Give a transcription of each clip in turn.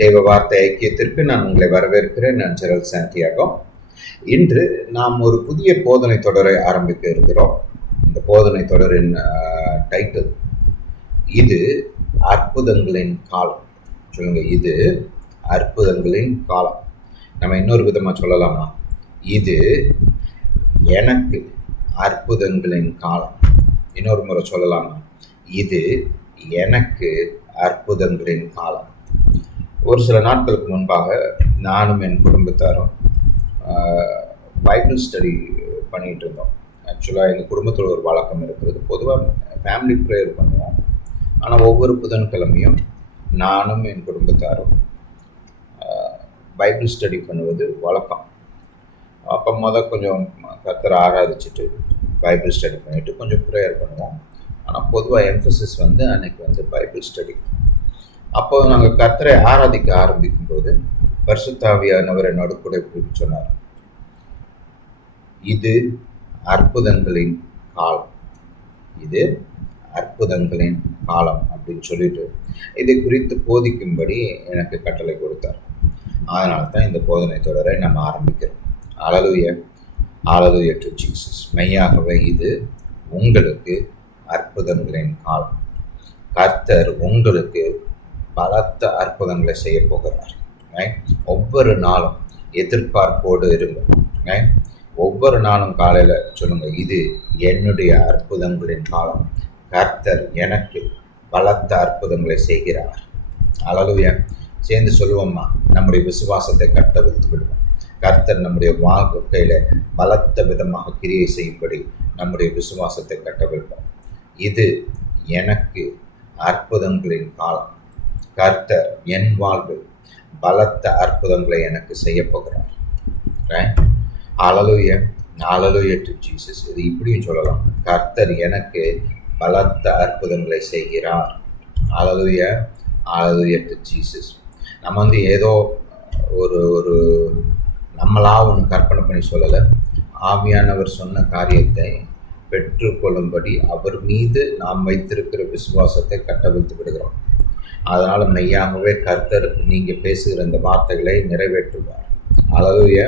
தேவ வார்த்தை ஐக்கியத்திற்கு நான் உங்களை வரவேற்கிறேன். நான் ஜெரல் சாண்டியாகோ. இன்று நாம் ஒரு புதிய போதனை தொடரை ஆரம்பிக்க இருக்கிறோம். இந்த போதனை தொடரின் டைட்டில் இது அற்புதங்களின் காலம். சொல்லுங்க, இது அற்புதங்களின் காலம். நம்ம இன்னொரு விதமாக சொல்லலாமா? இது எனக்கு அற்புதங்களின் காலம். இன்னொரு முறை சொல்லலாமா? இது எனக்கு அற்புதங்களின் காலம். ஒரு சில நாட்களுக்கு முன்பாக நானும் என் குடும்பத்தாரும் பைபிள் ஸ்டடி பண்ணிகிட்டு இருந்தோம். ஆக்சுவலாக எங்கள் குடும்பத்தில் ஒரு வழக்கம் இருக்கிறது. பொதுவாக ஃபேமிலி ப்ரேயர் பண்ணுவோம். ஆனால் ஒவ்வொரு புதன்கிழமையும் நானும் என் குடும்பத்தாரும் பைபிள் ஸ்டடி பண்ணுவது வழக்கம். அப்போ கொஞ்சம் கர்த்தரை ஆராதிச்சுட்டு பைபிள் ஸ்டடி பண்ணிவிட்டு கொஞ்சம் ப்ரேயர் பண்ணுவோம். ஆனால் பொதுவாக எம்ஃபசிஸ் அன்றைக்கி பைபிள் ஸ்டடி. அப்போ நாங்கள் கர்த்தரை ஆராதிக்க ஆரம்பிக்கும்போது பரிசுத்த ஆவியானவர் என்னோட கூட இப்படி சொன்னார், இது அற்புதங்களின் காலம், இது அற்புதங்களின் காலம் அப்படின்னு சொல்லிட்டு இதை குறித்து போதிக்கும்படி எனக்கு கட்டளை கொடுத்தார். அதனால தான் இந்த போதனை தொடரை நம்ம ஆரம்பிக்கிறோம். அல்லேலூயா, அல்லேலூயா டு ஜீசஸ். மெய்யாகவே இது உங்களுக்கு அற்புதங்களின் காலம். கர்த்தர் உங்களுக்கு பலத்த அற்புதங்களை செய்ய போகிறார். ஒவ்வொரு நாளும் எதிர்பார்ப்போடு இருங்க. ஒவ்வொரு நாளும் காலையில் சொல்லுங்கள், இது என்னுடைய அற்புதங்களின் காலம். கர்த்தர் எனக்கு பலத்த அற்புதங்களை செய்கிறார். அல்லேலூயா. சேர்ந்து சொல்லுவோம்மா, நம்முடைய விசுவாசத்தை கட்டவிழ்த்து விடுவோம். கர்த்தர் நம்முடைய வாழ்க்கையில் பலத்த விதமாக கிரியை செய்யும்படி நம்முடைய விசுவாசத்தை கட்டவிழ்ப்போம். இது எனக்கு அற்புதங்களின் காலம். கர்த்தர் என் வாழ்வில் பலத்த அற்புதங்களை எனக்கு செய்ய போகிறார். அல்லேலூயா, அல்லேலூயா டு ஜீசஸ். இது இப்படியும் சொல்லலாம், கர்த்தர் எனக்கு பலத்த அற்புதங்களை செய்கிறார். அல்லேலூயா, அல்லேலூயா டு ஜீசஸ். நம்ம ஏதோ ஒரு நம்மளாக ஒன்று கற்பனை பண்ணி சொல்லலை. ஆவியானவர் சொன்ன காரியத்தை பெற்றுக்கொள்ளும்படி அவர் மீது நாம் வைத்திருக்கிற விசுவாசத்தை கட்டவிழ்த்து விடுகிறோம். அதனால் மெய்யாகவே கர்த்தர் நீங்கள் பேசுகிற இந்த வார்த்தைகளை நிறைவேற்றுவார். அல்லேலூயா,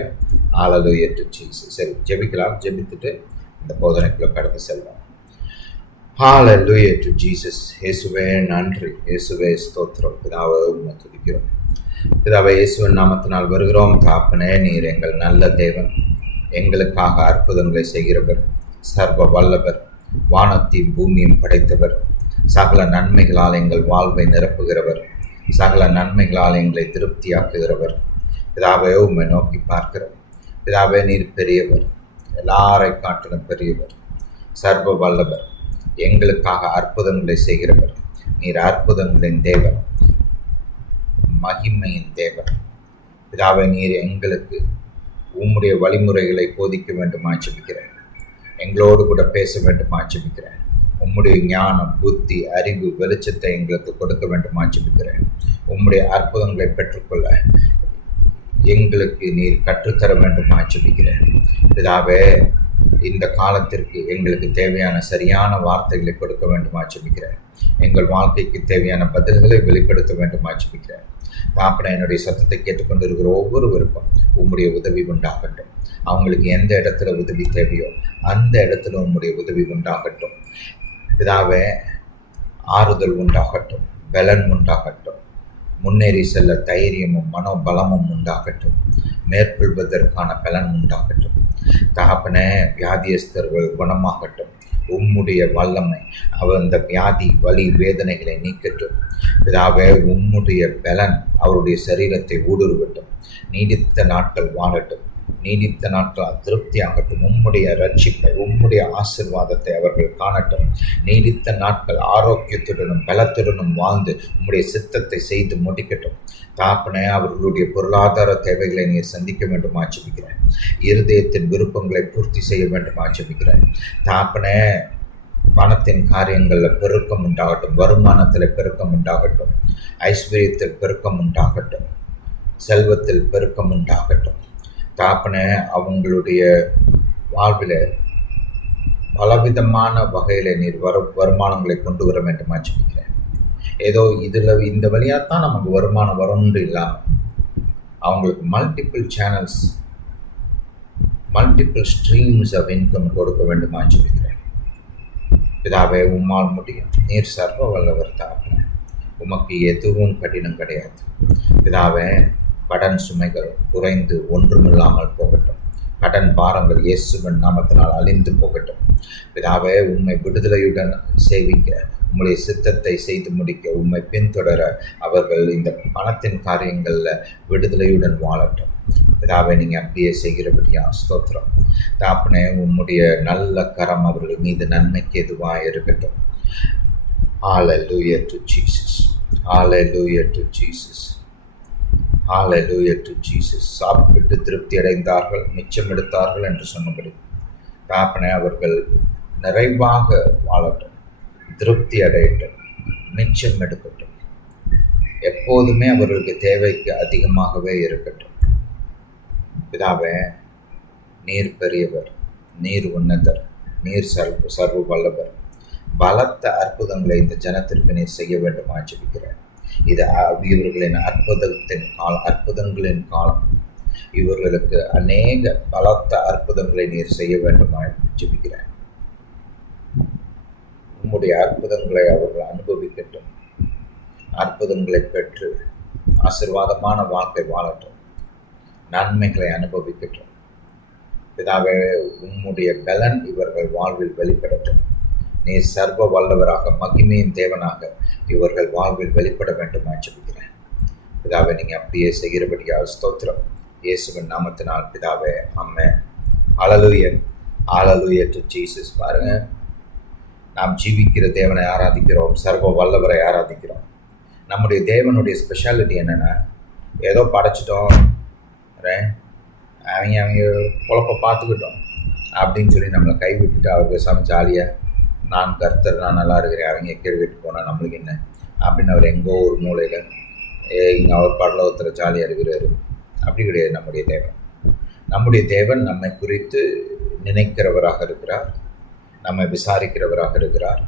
அல்லேலூயா டு ஜீசஸ். சரி, ஜெபிக்கலாம். ஜெபித்துட்டு இந்த போதனைக்குள்ளே கடந்து செல்வோம். ஹல்லேலூயா டு ஜீசஸ். இயேசுவே நன்றி, இயேசுவே ஸ்தோத்திரம். பிதாவே உம்மை துதிக்கிறோம். பிதாவே, இயேசுவின் நாமத்தினால் வருகிறோம். தகப்பனே, நீர் எங்கள் நல்ல தேவன், எங்களுக்காக அற்புதங்களை செய்கிறவர், சர்வ வல்லவர், வானத்தையும் பூமியும் படைத்தவர், சகல நன்மைகளால் எங்கள் வாழ்வை நிரப்புகிறவர், சகல நன்மைகளால் எங்களை திருப்தியாக்குகிறவர். பிதாவே, உம்மை நோக்கி பார்க்கிறோம். பிதாவே, நீர் பெரியவர், எல்லாரை காட்டிலும் பெரியவர், சர்வ வல்லவர், எங்களுக்காக அற்புதங்களை செய்கிறவர். நீர் அற்புதங்களின் தேவன், மகிமையின் தேவன். பிதாவே, நீர் எங்களுக்கு உம்முடைய வழிமுறைகளை போதிக்க வேண்டுமா ஜெபிக்கிறேன். எங்களோடு கூட பேச வேண்டுமா ஜெபிக்கிறேன். உம்முடைய ஞானம், புத்தி, அறிவு, வெளிச்சத்தை எங்களுக்கு கொடுக்க வேண்டுமா ஜெபிக்கிறேன். உம்முடைய அற்புதங்களை பெற்றுக்கொள்ள எங்களுக்கு நீர் கற்றுத்தர வேண்டுமா ஜெபிக்கிறேன். பிதாவே, இந்த காலத்திற்கு எங்களுக்கு தேவையான சரியான வார்த்தைகளை கொடுக்க வேண்டுமா ஜெபிக்கிறேன். எங்கள் வாழ்க்கைக்கு தேவையான பதில்களை வெளிப்படுத்த வேண்டுமா ஜெபிக்கிறேன். தாப்பன என்னுடைய சத்தத்தை கேட்டுக்கொண்டு இருக்கிற ஒவ்வொருவருக்கும் உம்முடைய உதவி உண்டாகட்டும். அவங்களுக்கு எந்த இடத்துல உதவி தேவையோ அந்த இடத்துல உம்முடைய உதவி உண்டாகட்டும். பிதாவே, ஆறுதல் உண்டாகட்டும், பலன் உண்டாகட்டும், முன்னேறி செல்ல தைரியமும் மனோபலமும் உண்டாகட்டும், மேற்கொள்வதற்கான பலன் உண்டாகட்டும். தகப்பனே, வியாதியஸ்தர்கள் குணமாகட்டும். உம்முடைய வல்லமை அந்த வியாதி, வலி, வேதனைகளை நீக்கட்டும். பிதாவே, உம்முடைய பலன் அவருடைய சரீரத்தை ஊடுருவட்டும். நீடித்த நாட்கள் வாழட்டும், நீடித்த நாட்கள் திருப்தியாகட்டும். உம்முடைய ரட்சிப்பை, உம்முடைய ஆசீர்வாதத்தை அவர்கள் காணட்டும். நீடித்த நாட்கள் ஆரோக்கியத்துடனும் பலத்துடனும் வாழ்ந்து உம்முடைய சித்தத்தை செய்து முடிக்கட்டும். தாப்பனே, அவர்களுடைய பொருளாதார தேவைகளை நீர் சந்திக்க வேண்டுமா ஜெபிக்கிறேன். இருதயத்தின் விருப்பங்களை பூர்த்தி செய்ய வேண்டுமா ஜெபிக்கிறேன். தாப்பனே, பணத்தின் காரியங்களில் பெருக்கம் உண்டாகட்டும், வருமானத்தில் பெருக்கம் உண்டாகட்டும், ஐஸ்வர்யத்தில் பெருக்கம் உண்டாகட்டும், செல்வத்தில் பெருக்கம் உண்டாகட்டும். தாப்பனே, அவங்களுடைய வாழ்வில் பலவிதமான வகையில் நீர் வருமானங்களை கொண்டு வர வேண்டுமா ஜெபிக்கிறேன். ஏதோ இந்த வழியாக தான் நமக்கு வருமானம் வரும்னு இல்லாமல் அவங்களுக்கு multiple channels, multiple streams of income கொடுக்க வேண்டுமா சொல்லிக்கிறேன். பிதாவே, உம்மால் முடியும். நீர் சர்வ வல்லவர் தாப்பனே, உமக்கு எதுவும் கடினம் கிடையாது. பிதாவே, கடன் சுமைகள் குறைந்து ஒன்றுமில்லாமல் போகட்டும். கடன் பாரங்கள் இயேசுவின் நாமத்தினால் அழிந்து போகட்டும். பிதாவே, உம்மை விடுதலையுடன் சேவிக்க, உம்முடைய சித்தத்தை செய்து முடிக்க, உம்மை பின்தொடர அவர்கள் இந்த பணத்தின் காரியங்களில் விடுதலையுடன் வாழட்டும். பிதாவே, நீங்கள் அப்படியே செய்கிறபடியா ஸ்தோத்திரம். தாப்பனே, உம்முடைய நல்ல கரம் அவர்கள் மீது நன்மைக்கு எதுவாக இருக்கட்டும். Hallelujah to Jesus. Hallelujah to Jesus. Hallelujah to Jesus. சாப்பிட்டு திருப்தி அடைந்தார்கள், மிச்சம் எடுத்தார்கள் என்று சொன்னபடி தாப்பனே, அவர்கள் நிறைவாக வாழட்டும், திருப்தி அடையட்டும், மிச்சம் எடுக்கட்டும். எப்போதுமே அவர்களுக்கு தேவைக்கு அதிகமாகவே இருக்கட்டும். பிதாவே, நீர் பெரியவர், நீர் உன்னதர், நீர் சர்வ வல்லவர். பலத்த அற்புதங்களை இந்த ஜனத்திற்கு நீர் செய்ய வேண்டுமா ஜெபிக்கிறேன். இது இவர்களின் அற்புதங்களின் காலம். இவர்களுக்கு அநேக பலத்த அற்புதங்களை நீர் செய்ய வேண்டுமா ஜெபிக்கிறேன். உம்முடைய அற்புதங்களை அவர்கள் அனுபவிக்கட்டும். அற்புதங்களை பெற்று ஆசீர்வாதமான வாழ்க்கை வாழட்டும். நன்மைகளை அனுபவிக்கட்டும். பிதாவே, உம்முடைய பலன் இவர்கள் வாழ்வில் வெளிப்படட்டும். நீர் சர்வ வல்லவராக, மகிமையின் தேவனாக இவர்கள் வாழ்வில் வெளிப்பட வேண்டுமா ஜெபிக்கிறேன். பிதாவே, நீங்கள் அப்படியே செய்கிறபடியால் ஸ்தோத்திரம். இயேசுவின் நாமத்தினால் பிதாவே, ஆமென். ஹல்லேலூயா. ஹல்லேலூயா டு ஜீசஸ். பாருங்க, நாம் ஜீவிக்கிற தேவனை ஆராதிக்கிறோம், சர்வ வல்லவரை ஆராதிக்கிறோம். நம்முடைய தேவனுடைய ஸ்பெஷாலிட்டி என்னென்னா, ஏதோ படைச்சிட்டோம், அவங்க குழப்ப பார்த்துக்கிட்டோம் அப்படின்னு சொல்லி நம்மளை கைவிட்டுட்டு அவருக்கு சாமி ஜாலியாக நான் கர்த்தர், நான் நல்லா இருக்கிறேன், அவங்க கேட்டு போனால் நம்மளுக்கு என்ன அப்படின்னு அவர் எங்கோ ஒரு மூலையில் இங்கே அவர் பரலோகத்தில் ஜாலியாக இருக்கிறாரு. அப்படி கிடையாது. நம்முடைய தேவன் நம்மை குறித்து நினைக்கிறவராக இருக்கிறார், நம்மை விசாரிக்கிறவராக இருக்கிறார்,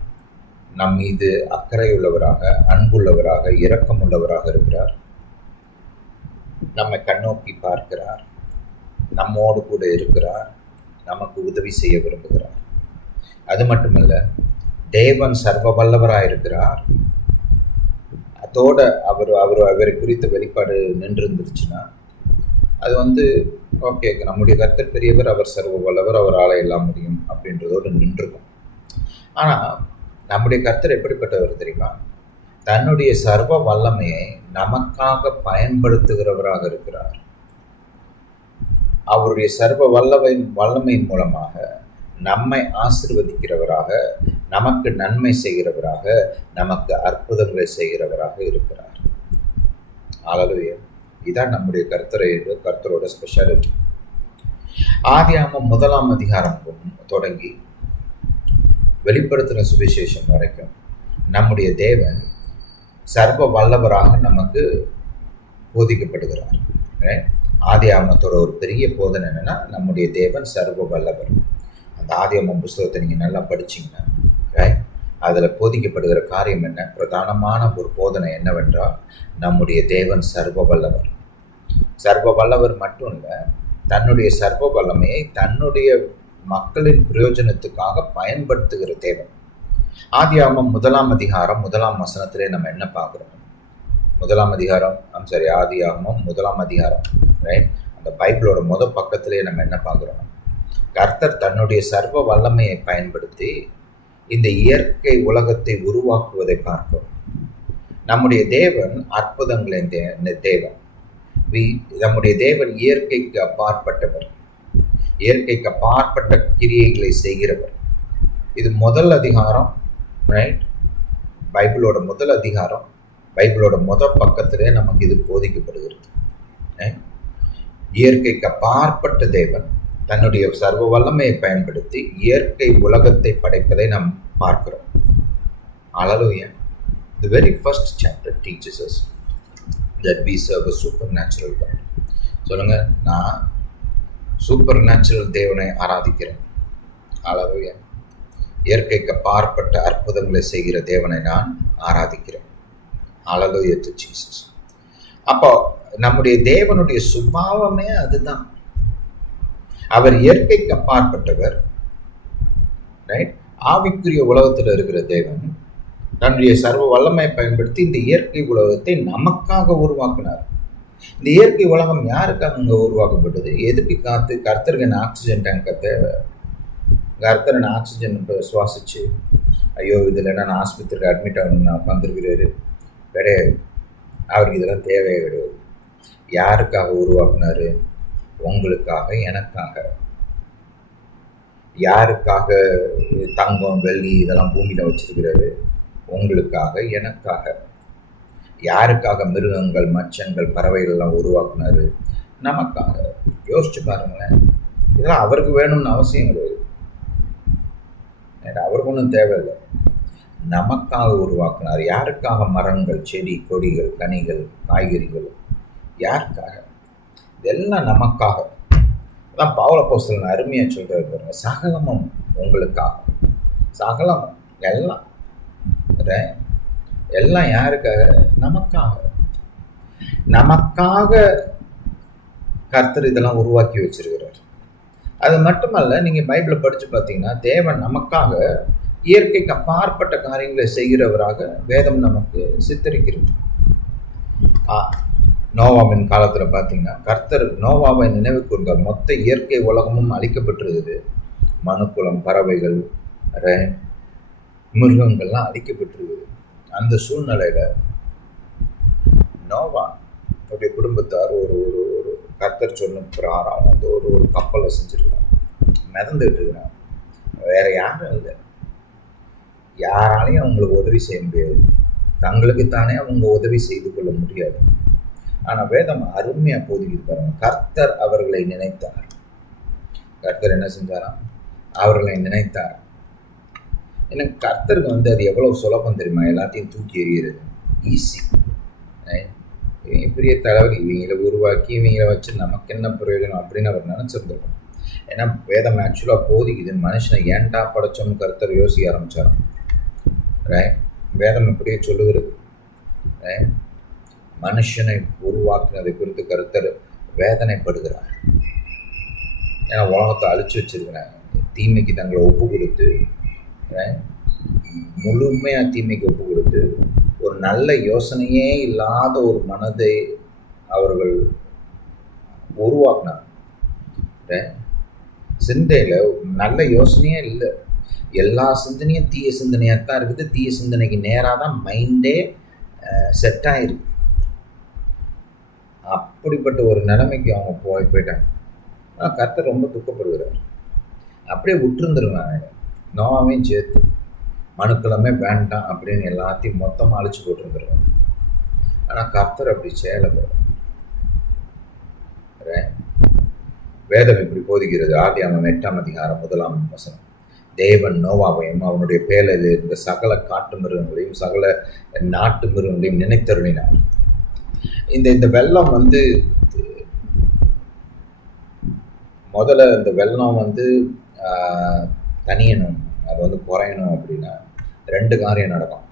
நம் மீது அக்கறை உள்ளவராக, அன்புள்ளவராக, இரக்கமுள்ளவராக இருக்கிறார். நம்மை கண்ணோக்கி பார்க்கிறார், நம்மோடு கூட இருக்கிறார், நமக்கு உதவி செய்ய விரும்புகிறார். அது மட்டுமல்ல, தேவன் சர்வ வல்லவராக இருக்கிறார். அதோட அவரை குறித்த வெளிப்பாடு நின்றுருந்துருச்சுன்னா அது ஓகே, நம்முடைய கர்த்தர் பெரியவர், அவர் சர்வ வல்லவர், அவரால் எல்லாம் முடியும் அப்படின்றதோடு நின்றுக்கும். ஆனால் நம்முடைய கர்த்தர் எப்படிப்பட்டவர் தெரியுமா? தன்னுடைய சர்வ வல்லமையை நமக்காக பயன்படுத்துகிறவராக இருக்கிறார். அவருடைய சர்வ வல்லமையின் மூலமாக நம்மை ஆசீர்வதிக்கிறவராக, நமக்கு நன்மை செய்கிறவராக, நமக்கு அற்புதங்களை செய்கிறவராக இருக்கிறார். ஹல்லேலூயா. இதான் நம்முடைய கர்த்தரோட ஸ்பெஷாலிட்டி. ஆதியாகமம் 1 அதிகாரம் தொடங்கி வெளிப்படுத்தின சுவிசேஷம் வரைக்கும் நம்முடைய தேவன் சர்வ வல்லவராக நமக்கு போதிக்கப்படுகிறார். ஆதியாகமத்தோட ஒரு பெரிய போதனை என்னன்னா, நம்முடைய தேவன் சர்வ வல்லவர். அந்த ஆதியாகமம் புஸ்தகத்தை நீங்கள் நல்லா படிச்சிங்கன்னா அதில் போதிக்கப்படுகிற காரியம் என்ன? பிரதானமான ஒரு போதனை என்னவென்றால், நம்முடைய தேவன் சர்வ வல்லவர். சர்வ வல்லவர் மட்டும் இல்லை, தன்னுடைய சர்வ வல்லமையை தன்னுடைய மக்களின் பிரயோஜனத்துக்காக பயன்படுத்துகிற தேவன். ஆதியாகமம் 1 அதிகாரம் 1 வசனத்திலே நம்ம என்ன பார்க்குறோம்? ஆதியாகமம் 1 அதிகாரம், அந்த பைபிளோட பக்கத்திலே நம்ம என்ன பார்க்குறோம்? கர்த்தர் தன்னுடைய சர்வ வல்லமையை பயன்படுத்தி இந்த இயற்கை உலகத்தை உருவாக்குவதை பார்க்கிறோம். நம்முடைய தேவன் அற்புதங்களின் தேவன். நம்முடைய தேவன் இயற்கைக்கு அப்பாற்பட்டவர், இயற்கைக்கு அப்பாற்பட்ட கிரியைகளை செய்கிறவர். இது 1 அதிகாரம், பைபிளோட அதிகாரம், பைபிளோட பக்கத்திலே நமக்கு இது போதிக்கப்படுகிறது. இயற்கைக்கு அப்பாற்பட்ட தேவன் தன்னுடைய சர்வ வல்லமையை பயன்படுத்தி இயற்கை உலகத்தை படைப்பதை நாம் பார்க்கிறோம். Hallelujah. The very first chapter teaches us that we serve a supernatural God. சொல்லுங்க, நான் சூப்பர் நேச்சுரல் தேவனை ஆராதிக்கிறேன். Hallelujah. இயற்கைக்கு அப்பாற்பட்ட அற்புதங்களை செய்கிற தேவனை நான் ஆராதிக்கிறேன். ஹல்லேலூயா டு ஜீசஸ். அப்போ நம்முடைய தேவனுடைய சுபாவமே அதுதான். அவர் இயற்கைக்கு அப்பாற்பட்டவர். ரைட்? ஆவிக்குரிய உலகத்தில் இருக்கிற தேவன் தன்னுடைய சர்வ வல்லமை பயன்படுத்தி இந்த இயற்கை உலகத்தை நமக்காக உருவாக்கினார். இந்த இயற்கை உலகம் யாருக்காக அங்கே உருவாக்கப்பட்டது? எதுக்கு காத்து? கர்த்தருக்கு ஆக்சிஜன் டேங்கை தேவை. கர்த்தர் ஆக்சிஜன் இப்போ சுவாசிச்சு ஐயோ இதில் நான் ஆஸ்பத்திரியில் அட்மிட் ஆகணும்னு உட்காந்துருக்கிறாரு கிடையாது. அவருக்கு இதெல்லாம் தேவையே கிடையாது. யாருக்காக உருவாக்குனாரு? உங்களுக்காக, எனக்காக. யாருக்காக தங்கம் வெள்ளி இதெல்லாம் பூமியில் வச்சிருக்கிறாரு? உங்களுக்காக, எனக்காக. யாருக்காக மிருகங்கள், மச்சங்கள், பறவைகள் எல்லாம் உருவாக்குனாரு? நமக்காக. யோசிச்சு பாருங்களேன். இதெல்லாம் அவருக்கு வேணும்னு அவசியம் கிடையாது. அவருக்கு ஒன்றும் தேவையில்லை. நமக்காக உருவாக்குனார். யாருக்காக? மரங்கள், செடி, கொடிகள், கனிகள், காய்கறிகள். யாருக்காக? இதெல்லாம் நமக்காக. அதான் பவுல் அப்போஸ்தலன் அருமையாக சொல்கிறார் பாருங்க, சகலமும் உங்களுக்காக. சகலமும் எல்லாம் எல்லாம் யாருக்காக? நமக்காக. நமக்காக கர்த்தர் இதெல்லாம் உருவாக்கி வச்சிருக்கிறார். அது மட்டுமல்ல, நீங்கள் பைபிளை படித்து பார்த்தீங்கன்னா தேவன் நமக்காக இயற்கைக்கு அப்பாற்பட்ட காரியங்களை செய்கிறவராக வேதம் நமக்கு சித்தரிக்கிறது. நோவாவின் காலத்தில் பார்த்தீங்கன்னா கர்த்தர் நோவாவை நினைவு கூர்ந்தார். மொத்த இயற்கை உலகமும் அழிக்கப்பட்டிருக்குது. மனுக்குளம், பறவைகள், மிருகங்கள்லாம் அழிக்கப்பட்டிருக்குது. அந்த சூழ்நிலையில் நோவா அவருடைய குடும்பத்தார் ஒரு ஒரு கர்த்தர் சொன்ன பிரகாரம் வந்து ஒரு ஒரு கப்பலை செஞ்சுருக்கிறான். மிதந்துட்டு இருக்கிறான். வேற யாரும் இல்லை. யாராலையும் அவங்களுக்கு உதவி செய்ய முடியாது. தங்களுக்குத்தானே அவங்க உதவி செய்து கொள்ள முடியாது. ஆனால் வேதம் அருமையாக போதிக்கிட்டு பாருங்க. கர்த்தர் அவர்களை நினைத்தார். கர்த்தர் என்ன செஞ்சாராம்? அவர்களை நினைத்தார். எனக்கு கர்த்தருக்கு வந்து அது எவ்வளோ சுலபம் தெரியுமா? எல்லாத்தையும் தூக்கி எறிகிறது ஈஸி. இவங்க பெரிய தலைவலி, இவங்களை உருவாக்கி இவங்களை வச்சு நமக்கு என்ன பிரயோஜனம் அப்படின்னு அவர் நினச்சிருந்துருக்கோம். ஏன்னா வேதம் ஆக்சுவலாக போதிக்குது. மனுஷனை ஏன்டா படைச்சோம்னு கர்த்தர் யோசிக்க ஆரம்பித்தார். வேதம் இப்படியே சொல்லுகிறது. மனுஷனை உருவாக்குனதை குறித்து கர்த்தர் வேதனைப்படுகிறார். ஏன்னா உலகத்தை அழிச்சு வச்சிருக்கிறாங்க. தீமைக்கு தங்களை ஒப்பு கொடுத்து, முழுமையாக தீமைக்கு ஒப்பு கொடுத்து, ஒரு நல்ல யோசனையே இல்லாத ஒரு மனதை அவர்கள் உருவாக்குனாங்க. சிந்தையில் நல்ல யோசனையே இல்லை. எல்லா சிந்தனையும் தீய சிந்தனையாக தான் இருக்குது. தீய சிந்தனைக்கு நேராக தான் மைண்டே செட் ஆகிருக்கு. அப்படிப்பட்ட ஒரு நிலைமைக்கு அவங்க போயிட்டாங்க. ஆனால் கர்த்தர் ரொம்ப துக்கப்படுகிறார். அப்படியே விட்டுருந்துருவாங்க. நோவாவையும் சேர்த்து மனுக்களமே வேண்டாம் அப்படின்னு எல்லாத்தையும் மொத்தமாக அழிச்சு போட்டுருந்துருவாங்க. ஆனால் கர்த்தர் அப்படி செய்யலை. வேதம் இப்படி போதிக்கிறது. ஆதியாகமம் 8ஆம் அதிகாரம் 1ஆம் வசனம். தேவன் நோவாவையும் அவனுடைய பேலையில் இருந்த சகல காட்டு மிருகங்களையும் சகல நாட்டு மிருகங்களையும் நினைத்தருளினார். இந்த வெள்ளம் வந்து முதல்ல இந்த வெள்ளம் வந்து தனியணும், அது வந்து குறையணும் அப்படின்னா 2 காரியம் நடக்கும்.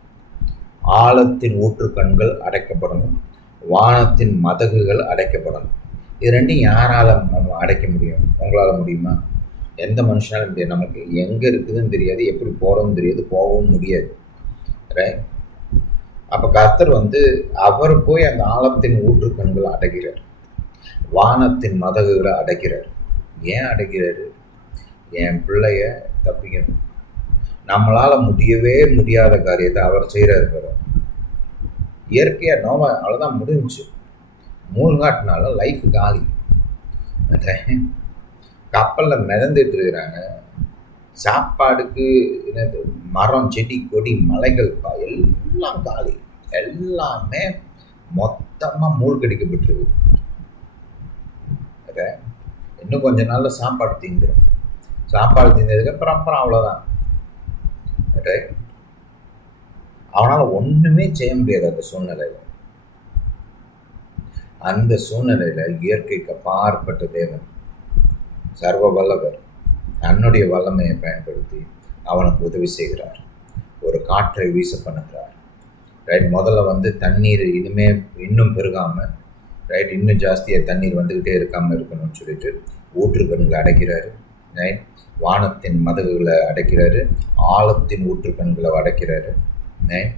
ஆழத்தின் ஊற்றுக்கண்கள் அடைக்கப்படணும், வானத்தின் மதகுகள் அடைக்கப்படணும். இது ரெண்டும் யாரால் அடைக்க முடியும்? உங்களால் முடியுமா? எந்த மனுஷனாலும் முடியாது. நமக்கு எங்கே இருக்குதுன்னு தெரியாது, எப்படி போகிறோன்னு தெரியாது, போகவும் முடியாது. ரைட்? அப்போ கர்த்தர் வந்து அவர் போய் அந்த ஆழத்தின் ஊற்றுக்கண்களை அடைக்கிறார், வானத்தின் மதகுகளை அடைக்கிறார். ஏன் அடைக்கிறாரு? என் பிள்ளைய தப்பிக்கணும். நம்மளால் முடியவே முடியாத காரியத்தை அவர் செய்கிறாரு. இயற்கையாக நோவா அவ்வளோதான் முடிஞ்சிச்சு. மூழ்காட்டினால லைஃப் காலி. கப்பலில் மிதந்துட்டு இருக்கிறாங்க. சாப்பாடுக்கு என்னது, மரம், செடி, கொடி, மலைகள் எல்லாம் காலி. எல்லாமே மொத்தமாக மூழ்கடிக்கப்பட்டிருக்கு. இன்னும் கொஞ்ச நாளில் சாப்பாடு தீந்துடும். சாப்பாடு தீர்ந்ததுக்கப்புறம் அவ்வளோதான். அவனால் ஒன்றுமே செய்ய முடியாது அந்த சூழ்நிலையில். அந்த சூழ்நிலையில் இயற்கைக்கு அப்பாற்பட்ட தேவன், சர்வ வல்லவர், தன்னுடைய வல்லமையை பயன்படுத்தி அவனுக்கு உதவி செய்கிறார். ஒரு காற்றை வீச பண்ணுகிறார். ரைட். முதல்ல வந்து தண்ணீர் இனிமே இன்னும் பெருகாமல், ரைட், இன்னும் ஜாஸ்தியாக தண்ணீர் வந்துக்கிட்டே இருக்காமல் இருக்கணும்னு சொல்லிட்டு ஊற்றுக்கண்களை அடைக்கிறாரு. ரைட். வானத்தின் மதகுகளை அடைக்கிறாரு, ஆழத்தின் ஊற்றுக்கண்களை அடைக்கிறாரு. ரைட்.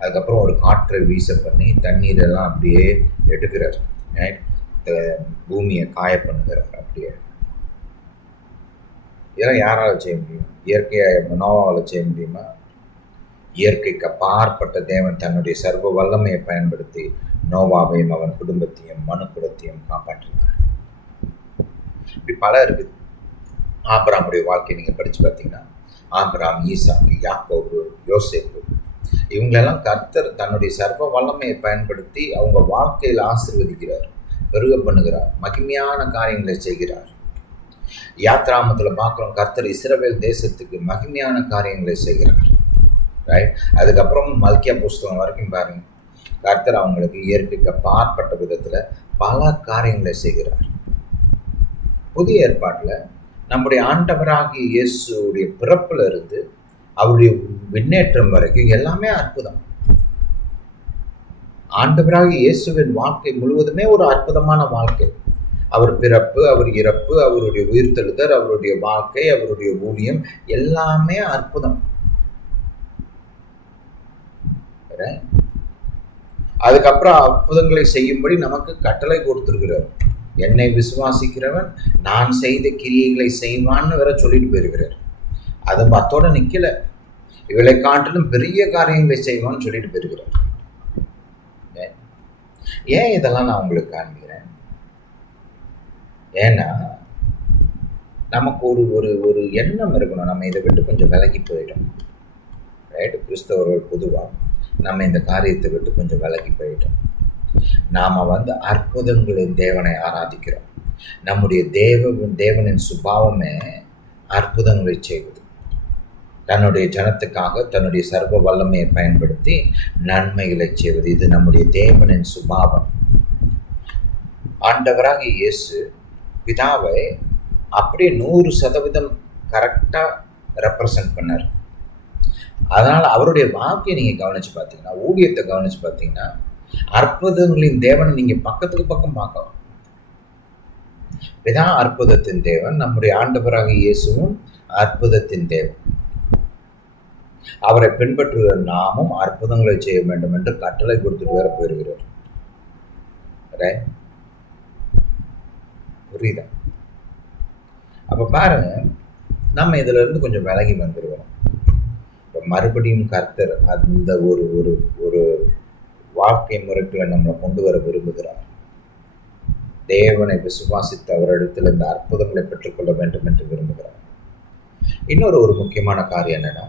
அதுக்கப்புறம் ஒரு காற்றை வீச பண்ணி தண்ணீரெல்லாம் அப்படியே எடுக்கிறார். ரைட். பூமியை காய பண்ணுகிறார். அப்படியே இதெல்லாம் யாரால் செய்ய முடியும்? இயற்கையாக நோவால் செய்ய முடியுமா? இயற்கைக்கு அப்பாற்பட்ட தேவன் தன்னுடைய சர்வ வல்லமையை பயன்படுத்தி நோவாவையும் அவன் குடும்பத்தையும் மனுக்குலத்தையும் காப்பாற்றினார். இப்படி பல இருக்குது. ஆபிரகாமுடைய வாழ்க்கையை நீங்கள் படித்து பார்த்தீங்கன்னா, ஆபிரகாம், ஈசாக்கு, யாக்கோபு, யோசேப்பு, இவங்களெல்லாம் கர்த்தர் தன்னுடைய சர்வ வல்லமையை பயன்படுத்தி அவங்க வாழ்க்கையில் ஆசீர்வதிக்கிறார், பெருக பண்ணுகிறார், மகிமையான காரியங்களை செய்கிறார். யாத்ராமத்தில் பார்க்குறோம், கர்த்தர் இஸ்ரவேல் தேசத்துக்கு மகிமையான காரியங்களை செய்கிறார். ரைட். அதுக்கப்புறம் மல்கியா புஸ்தகம் வரைக்கும் பாருங்க, கர்த்தர் அவங்களுக்கு இயற்கைக்கு அப்பாற்பட்ட விதத்தில் பல காரியங்களை செய்கிறார். புதிய ஏற்பாட்டில் நம்முடைய ஆண்டவராகிய இயேசுடைய பிறப்புல இருந்து அவருடைய விண்ணேற்றம் வரைக்கும் எல்லாமே அற்புதம். ஆண்டவராகிய இயேசுவின் வாழ்க்கை முழுவதுமே ஒரு அற்புதமான வாழ்க்கை. அவர் பிறப்பு, அவர் இறப்பு, அவருடைய உயிர்த்தெழுதல், அவருடைய வாழ்க்கை, அவருடைய ஊழியம் எல்லாமே அற்புதம். அதுக்கப்புறம் அற்புதங்களை செய்யும்படி நமக்கு கட்டளை கொடுத்திருக்கிறார். என்னை விசுவாசிக்கிறவன் நான் செய்த கிரியைகளை செய்வான்னு வேற சொல்லிட்டு போயிருக்கிறார். அது மத்தோட நிக்கல, இவளை காட்டிலும் பெரிய காரியங்களை செய்வான்னு சொல்லிட்டு போயிருக்கிறார். ஏன் இதெல்லாம் நான் உங்களுக்கு காண்பிக்கிறேன்? ஏன்னா நமக்கு ஒரு ஒரு ஒரு எண்ணம் இருக்கணும், நம்ம இதை விட்டு கொஞ்சம் விலகி போயிட்டோம். ரைட்டு. கிறிஸ்தவர்கள் பொதுவாக நம்ம இந்த காரியத்தை விட்டு கொஞ்சம் விலகி போயிட்டோம். நாம் வந்து அற்புதங்களின் தேவனை ஆராதிக்கிறோம். நம்முடைய தேவனின் சுபாவமே அற்புதங்களை செய்வது, தன்னுடைய ஜனத்துக்காக தன்னுடைய சர்வ வல்லமையை பயன்படுத்தி நன்மைகளை செய்வது. இது நம்முடைய தேவனின் சுபாவம். ஆண்டவராக இயேசு பிதாவை அப்படியே 100% கரெக்டாக ரெப்ரசன்ட் பண்ணார். அதனால் அவருடைய வாழ்க்கையை நீங்கள் கவனித்து பார்த்தீங்கன்னா, ஊழியத்தை கவனித்து பார்த்தீங்கன்னா, அற்புதங்களின் தேவனை நீங்கள் பக்கத்துக்கு பக்கம் பார்க்கலாம். பிதா அற்புதத்தின் தேவன், நம்முடைய ஆண்டவராக இயேசுவும் அற்புதத்தின் தேவன். அவரை பின்பற்றுகிற நாமும் அற்புதங்களை செய்ய வேண்டும் என்று கட்டளை கொடுத்துட்டு வேற போயிருக்கிறார். புரியுதா? அப்ப பாருங்க, நம்ம இதுல இருந்து கொஞ்சம் விலகி வந்துடுவோம். இப்போ மறுபடியும் கர்த்தர் அந்த ஒரு ஒரு ஒரு வாழ்க்கை முறைக்குள்ள நம்மளை கொண்டு வர விரும்புகிறார். தேவனை விசுவாசித்து அவரிடத்தில் இந்த அற்புதங்களை பெற்றுக்கொள்ள வேண்டும் என்று விரும்புகிறார். இன்னொரு ஒரு முக்கியமான காரியம் என்னன்னா,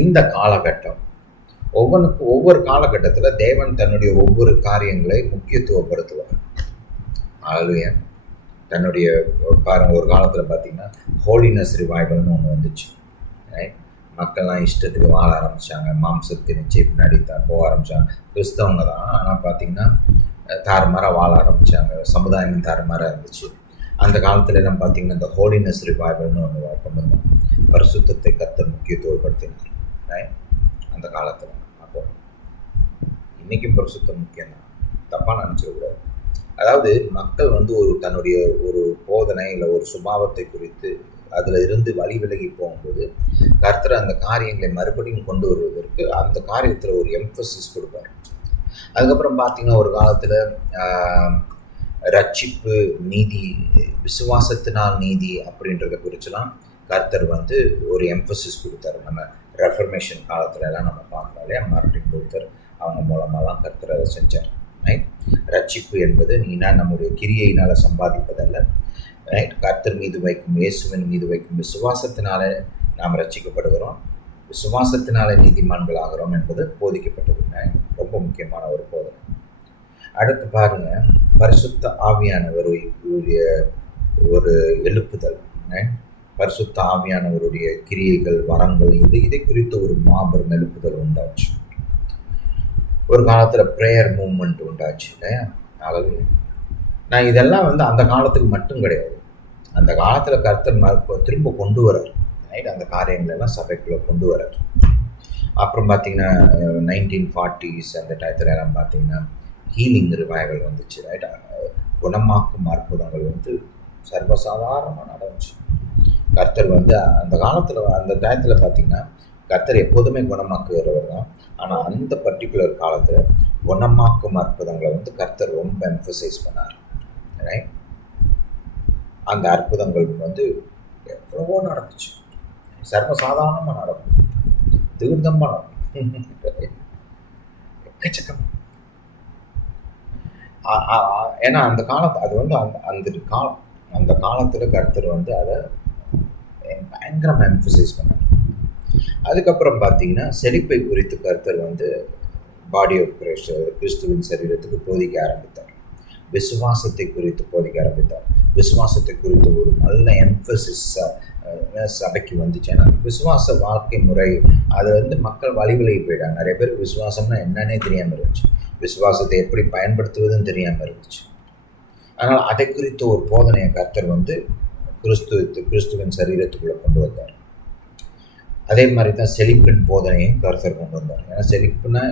இந்த காலகட்டம் ஒவ்வொரு காலகட்டத்தில் தேவன் தன்னுடைய ஒவ்வொரு காரியங்களை முக்கியத்துவப்படுத்துவார். ஆளுயா தன்னுடைய பாருங்க, ஒரு காலத்தில் பார்த்தீங்கன்னா ஹோலினஸ் ரிவைவல்னு ஒன்று வந்துச்சு. மக்கள்லாம் இஷ்டத்துக்கு வாழ ஆரம்பித்தாங்க, மாம்சத்தின் நிச்சய பின்னாடி போக ஆரம்பித்தாங்க. கிறிஸ்தவங்க தான், ஆனால் பார்த்தீங்கன்னா தாறுமாறாக வாழ ஆரம்பித்தாங்க. சமுதாயமும் தாறுமாறாக இருந்துச்சு. அந்த காலத்தில் எல்லாம் பார்த்தீங்கன்னா இந்த ஹோலினஸ் ரிவைவல்னு ஒன்று கொண்டு வந்தோம். பரிசுத்தத்தை கர்த்தர் முக்கியத்துவப்படுத்தினார் அந்த காலத்தில். அப்போ இன்றைக்கும் பரிசுத்தம் முக்கியம்தான், தப்பாக நினச்சிடக்கூடாது. அதாவது மக்கள் வந்து தன்னுடைய ஒரு போதனை இல்லை ஒரு சுபாவத்தை குறித்து அதில் இருந்து வழி விலகி போகும்போது கர்த்தர் அந்த காரியங்களை மறுபடியும் கொண்டு வருவதற்கு அந்த காரியத்தில் ஒரு எம்பசிஸ் கொடுப்பார். அதுக்கப்புறம் பார்த்தீங்கன்னா ஒரு காலத்தில் ரட்சிப்பு, நீதி, விசுவாசத்தினால் நீதி அப்படின்றத குறிச்செல்லாம் கர்த்தர் வந்து ஒரு எம்பசிஸ் கொடுத்தாரு. நம்ம ரெஃபர்மேஷன் காலத்துல எல்லாம் நம்ம பார்க்கலாம் இல்லையா, மார்ட்டின் லூத்தர் அவங்க மூலமாலாம் கர்த்தர் அதை செஞ்சார். ரைட். ரட்சிப்பு என்பது நீனா நம்முடைய கிரியையினால் சம்பாதிப்பதல்ல. ரைட். கர்த்தர் மீது வைக்கும், இயேசுவின் மீது வைக்கும் விசுவாசத்தினால நாம் ரட்சிக்கப்படுகிறோம், விசுவாசத்தினால நீதிமான்கள் ஆகிறோம் என்பது போதிக்கப்பட்டது. ரொம்ப முக்கியமான ஒரு போதனை. அடுத்து பாருங்க, பரிசுத்த ஆவியானவருடைய ஒரு எழுப்புதல், பரிசுத்த ஆவியானவருடைய கிரியைகள், வரங்கள், இதை குறித்து ஒரு மாபெரும் எழுப்புதல் உண்டாச்சு. ஒரு காலத்தில் ப்ரேயர் மூவ்மெண்ட் உண்டாச்சு இல்லையா. அதாவது நான் இதெல்லாம் வந்து அந்த காலத்துக்கு மட்டும் கிடையாது, அந்த காலத்தில் கர்த்தர் திரும்ப கொண்டு வர்றார். ரைட். அந்த காரியங்களெல்லாம் சபைக்குள்ளே கொண்டு வர்றார். அப்புறம் பார்த்திங்கன்னா 1940s அந்த டயத்துல எல்லாம் பார்த்திங்கன்னா ஹீலிங் ரிவைவல் வந்துச்சு. ரைட், குணமாக்கும் அற்புதங்கள் வந்து சர்வசாதாரணமாக நடந்துச்சு. கர்த்தர் வந்து அந்த காலத்தில் அந்த டயத்தில் பார்த்திங்கன்னா கர்த்தர் எப்போதுமே குணமாக்குகிறவர் தான். ஆனால் அந்த பர்டிகுலர் காலத்தில் குணமாக்கும் அற்புதங்களை வந்து கர்த்தர் ரொம்ப எம்ஃபசைஸ் பண்ணார். ரைட், அந்த அற்புதங்கள் வந்து எவ்வளவோ நடந்துச்சு, சர்வசாதாரணமாக நடக்கும், தீர்த்தமாக நடக்கும், எக்கச்சக்கம். ஏன்னா அந்த காலத்து அது வந்து அந்த காலத்தில் கர்த்தர் வந்து அதை பயங்கரமாக எம்ஃபசைஸ் பண்ணார். அதுக்கப்புறம் பார்த்தீங்கன்னா செழிப்பை குறித்து கர்த்தர் வந்து பாடி ஆஃப் கிரைஸ்ட், கிறிஸ்துவின் சரீரத்துக்கு போதிக்க ஆரம்பித்தார். விசுவாசத்தை குறித்து போதிக்க ஆரம்பித்தார். விசுவாசத்தை குறித்து ஒரு நல்ல எம்ஃபசிஸ் சபைக்கு வந்துச்சு. ஏன்னா விசுவாச வாழ்க்கை முறை அது வந்து மக்கள் வழிவிலகி போயிட்டாங்க. நிறைய பேருக்கு விசுவாசம்னா என்னன்னே தெரியாமல் இருந்துச்சு, விசுவாசத்தை எப்படி பயன்படுத்துவதுன்னு தெரியாமல் இருந்துச்சு. அதனால் அதை குறித்த ஒரு போதனையை கர்த்தர் வந்து கிறிஸ்துவின் சரீரத்துக்குள்ளே கொண்டு வந்தார். அதே மாதிரி தான் செழிப்பின் போதனையும் கர்த்தர் கொண்டு வந்தார். ஏன்னா செழிப்புனா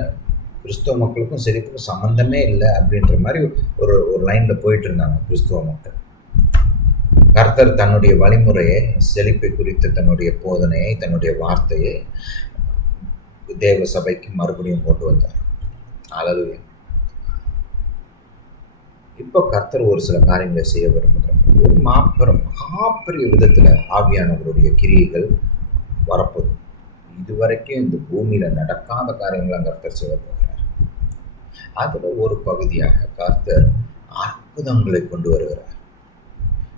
கிறிஸ்துவ மக்களுக்கும் செழிப்புக்கும் சம்மந்தமே இல்லை அப்படின்ற மாதிரி ஒரு லைனில் போயிட்டு இருந்தாங்க கிறிஸ்துவ மக்கள். கர்த்தர் தன்னுடைய வழிமுறையை, செழிப்பை குறித்த தன்னுடைய போதனையை, தன்னுடைய வார்த்தையை தேவ சபைக்கு மறுபடியும் கொண்டு வந்தார். அல்லேலூயா. இப்போ கர்த்தர் ஒரு சில காரியங்களை செய்ய விரும்புகிறார். ஒரு மகாபெரிய விதத்தில் ஆவியானவருடைய கிரியைகள் வரப்போகுது. இதுவரைக்கும் இந்த பூமியில் நடக்காத காரியங்களை கர்த்தர் செய்ய போகிறார். அதில் ஒரு பகுதியாக கர்த்தர் அற்புதங்களை கொண்டு வருகிறார்.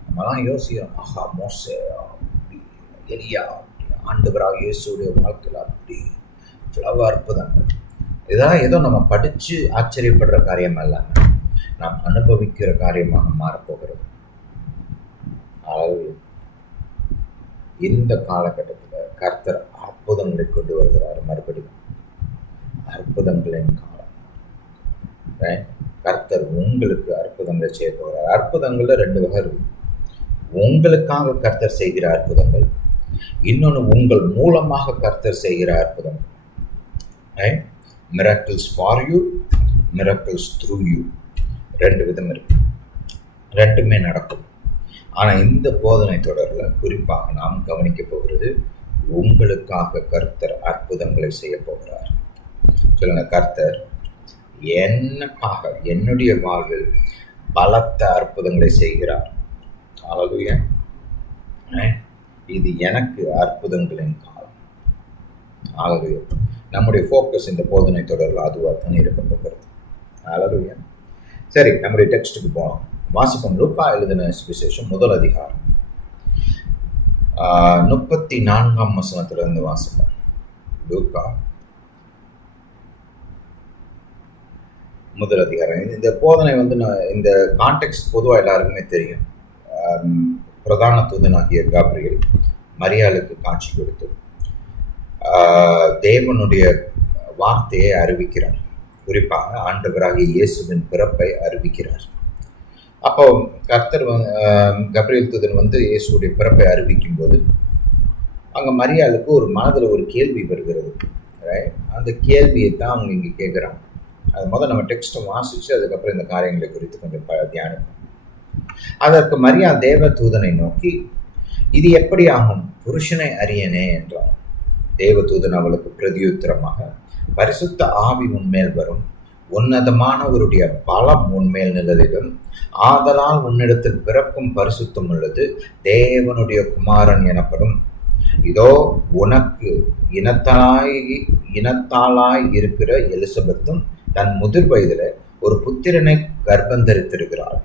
நம்மளாம் யோசிக்கிறோம், ஆஹா மோசே அப்படி, எலியா அப்படி, ஆண்டவராக இயேசுடைய வாழ்க்கையில் அப்படி இவ்வளவு அற்புதங்கள். இதெல்லாம் ஏதோ நம்ம படித்து ஆச்சரியப்படுற காரியம் இல்லாமல் நாம் அனுபவிக்கிற காரியமாக மாறப்போகிறது. அளவு இந்த காலகட்டத்தில் கர்த்தர் அற்புதங்களை கொண்டு வருகிறார். மறுபடியும் அற்புதங்களின் காலம். கர்த்தர் உங்களுக்கு அற்புதங்களை செய்ய போகிறார். அற்புதங்கள்ல 2 வகை இருக்கு. உங்களுக்காக கர்த்தர் செய்கிற அற்புதங்கள், இன்னொன்று உங்கள் மூலமாக கர்த்தர் செய்கிற அற்புதங்கள். Miracles for you, miracles through you. 2 விதம் இருக்கு, 2மே நடக்கும். ஆனால் இந்த போதனை தொடரில் குறிப்பாக நாம் கவனிக்க போகிறது, உங்களுக்காக கர்த்தர் அற்புதங்களை செய்ய போகிறார். சொல்லுங்க, கர்த்தர் எனக்காக என்னுடைய வாழ்வில் பலத்த அற்புதங்களை செய்கிறார். அல்லேலூயா. இது எனக்கு அற்புதங்களின் காலம். அல்லேலூயா. நம்முடைய ஃபோக்கஸ் இந்த போதனை தொடரில் அதுவாக தான் இருக்க போகிறது. அல்லேலூயா. சரி, நம்முடைய டெக்ஸ்ட்டுக்கு போகலாம். வாசிப்போம். லூக்கா எழுதின சுவிசேஷம் 1 அதிகாரம் 34ஆம் வசனத்திலிருந்து வாசிப்போம். லூக்கா 1 அதிகாரம். இந்த போதனை வந்து இந்த கான்டெக்ஸ்ட் பொதுவாக எல்லாருக்குமே தெரியும். பிரதான தூதனாகிய காபிரியேல் மரியாளுக்கு காட்சி கொடுத்து தேவனுடைய வார்த்தையை அறிவிக்கிறார். குறிப்பாக ஆண்டவராகிய இயேசுவின் பிறப்பை அறிவிக்கிறார். அப்போ கர்த்தர் கபிரியேல் தூதன் வந்து இயேசுடைய பிறப்பை அறிவிக்கும் போது அங்கே மரியாளுக்கு ஒரு மனதில் ஒரு கேள்வி வருகிறது. அந்த கேள்வியை தான் அவங்க இங்கே கேட்குறாங்க. அது நம்ம டெக்ஸ்ட்டை வாசித்து அதுக்கப்புறம் இந்த காரியங்களை குறித்து கொஞ்சம் தியானிப்போம். அதற்கு மரியாள் தேவ தூதனை நோக்கி, இது எப்படி ஆகும், புருஷனை அறியனே என்றார். தேவ தூதன் அவளுக்கு பிரதியுத்தரமாக, பரிசுத்த ஆவி உன்மேல் வரும், உன்னதமானவருடைய பலம் உன்மேல் நிழலிடும், ஆதலால் உன்னிடத்தில் பிறக்கும் பரிசுத்தம் உள்ளது தேவனுடைய குமாரன் எனப்படும். இதோ உனக்கு இனத்தாளாய் இருக்கிற எலிசபெத்தும் தன் முதிர் வயதில் ஒரு புத்திரனை கர்ப்பந்தரித்திருக்கிறாள்.